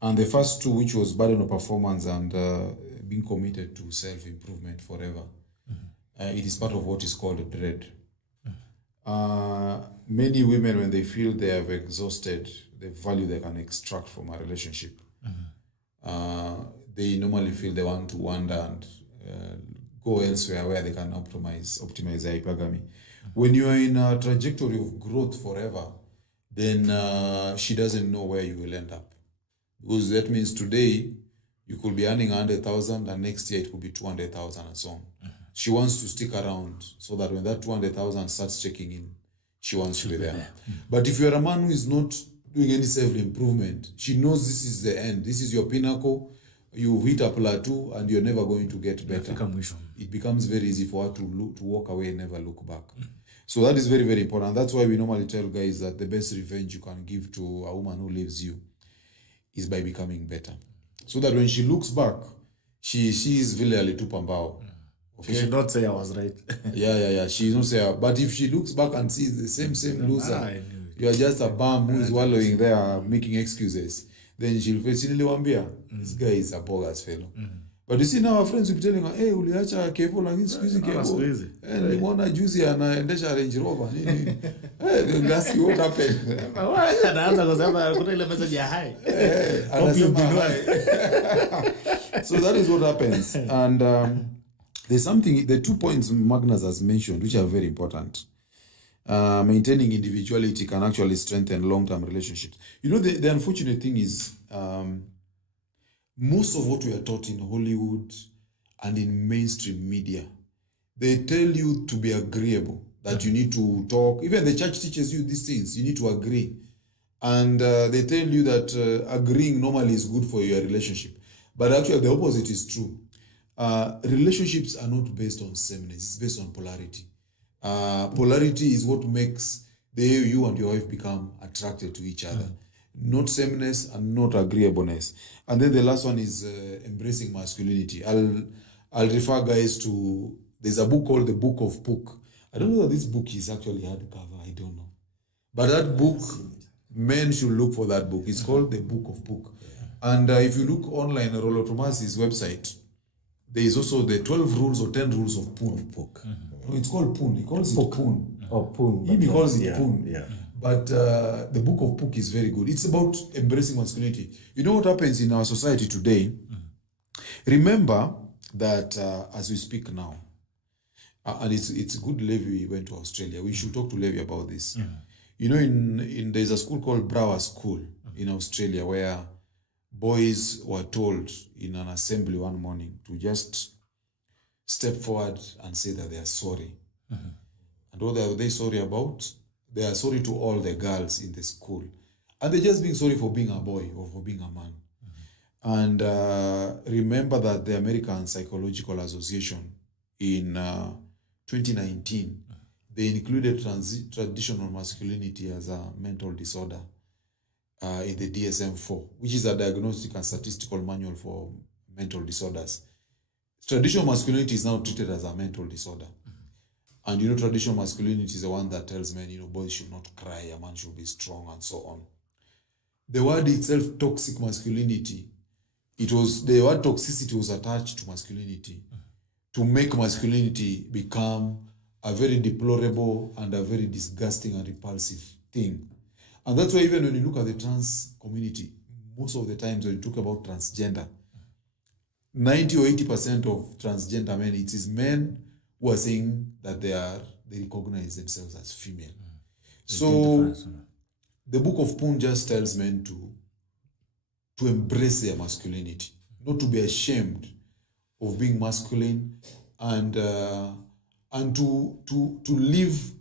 And the first two, which was burden of performance and being committed to self-improvement forever, it is part of what is called dread. Many women, when they feel they have exhausted the value they can extract from a relationship, they normally feel they want to wander and go elsewhere where they can optimize their hypergamy. When you are in a trajectory of growth forever, then she doesn't know where you will end up. Because that means today, you could be earning 100,000 and next year it could be 200,000 and so on. She wants to stick around so that when that 200,000 starts checking in, she wants to be there. But if you're a man who is not doing any self-improvement, she knows this is the end. This is your pinnacle. You've hit a plateau and you're never going to get better. It becomes very easy for her to walk away and never look back. So that is very, very important. That's why we normally tell guys that the best revenge you can give to a woman who leaves you is by becoming better. So that when she looks back, she is really too pambao. Okay? She should not say I was right. yeah. She don't say, but if she looks back and sees the same loser, you are just a bum who is wallowing there making excuses, then she'll face this guy is a bogus fellow. But you see now our friends will be telling her, hey, uliacha kevo lakini siku hizi kevo. Nimeona juzi anaendesha Range Rover. Hey, that's what happened. Anaanza kusema kuna ile message ya hi. So that is what happens. And there's something, the 2 points Magnus has mentioned, which are very important. Maintaining individuality can actually strengthen long-term relationships. You know, the unfortunate thing is, most of what we are taught in Hollywood and in mainstream media, they tell you to be agreeable, that you need to talk. Even the church teaches you these things. You need to agree. And they tell you that agreeing normally is good for your relationship. But actually, the opposite is true. Relationships are not based on sameness. It's based on polarity. Polarity is what makes you and your wife become attracted to each other. Not sameness and not agreeableness. And then the last one is embracing masculinity. I'll refer guys to, there's a book called The Book of Puck. I don't know that this book is actually hardcover. I don't know. But that book, men should look for that book. It's called The Book of Puck. And if you look online at Rollo Thomas's website, there is also the 12 rules or 10 rules of Poon. No, it's called Poon. He calls it Poon. Oh, Poon. He calls it Poon. Yeah. But the Book of Puck is very good. It's about embracing masculinity. You know what happens in our society today? Remember that as we speak now, and it's good Levi went to Australia. We should talk to Levi about this. You know, there's a school called Brower School in Australia where boys were told in an assembly one morning to just step forward and say that they are sorry. And what are they sorry about? They are sorry to all the girls in the school. And they're just being sorry for being a boy or for being a man. And remember that the American Psychological Association in 2019, they included traditional masculinity as a mental disorder in the DSM-4, which is a diagnostic and statistical manual for mental disorders. Traditional masculinity is now treated as a mental disorder. And you know, traditional masculinity is the one that tells men, you know, boys should not cry, a man should be strong, and so on. The word itself, toxic masculinity, the word toxicity was attached to masculinity to make masculinity become a very deplorable and a very disgusting and repulsive thing. And that's why even when you look at the trans community, most of the times when you talk about transgender, 90 or 80% of transgender men, it is men who are saying that they recognize themselves as female. So the Book of Poon just tells men to embrace their masculinity, not to be ashamed of being masculine, and to live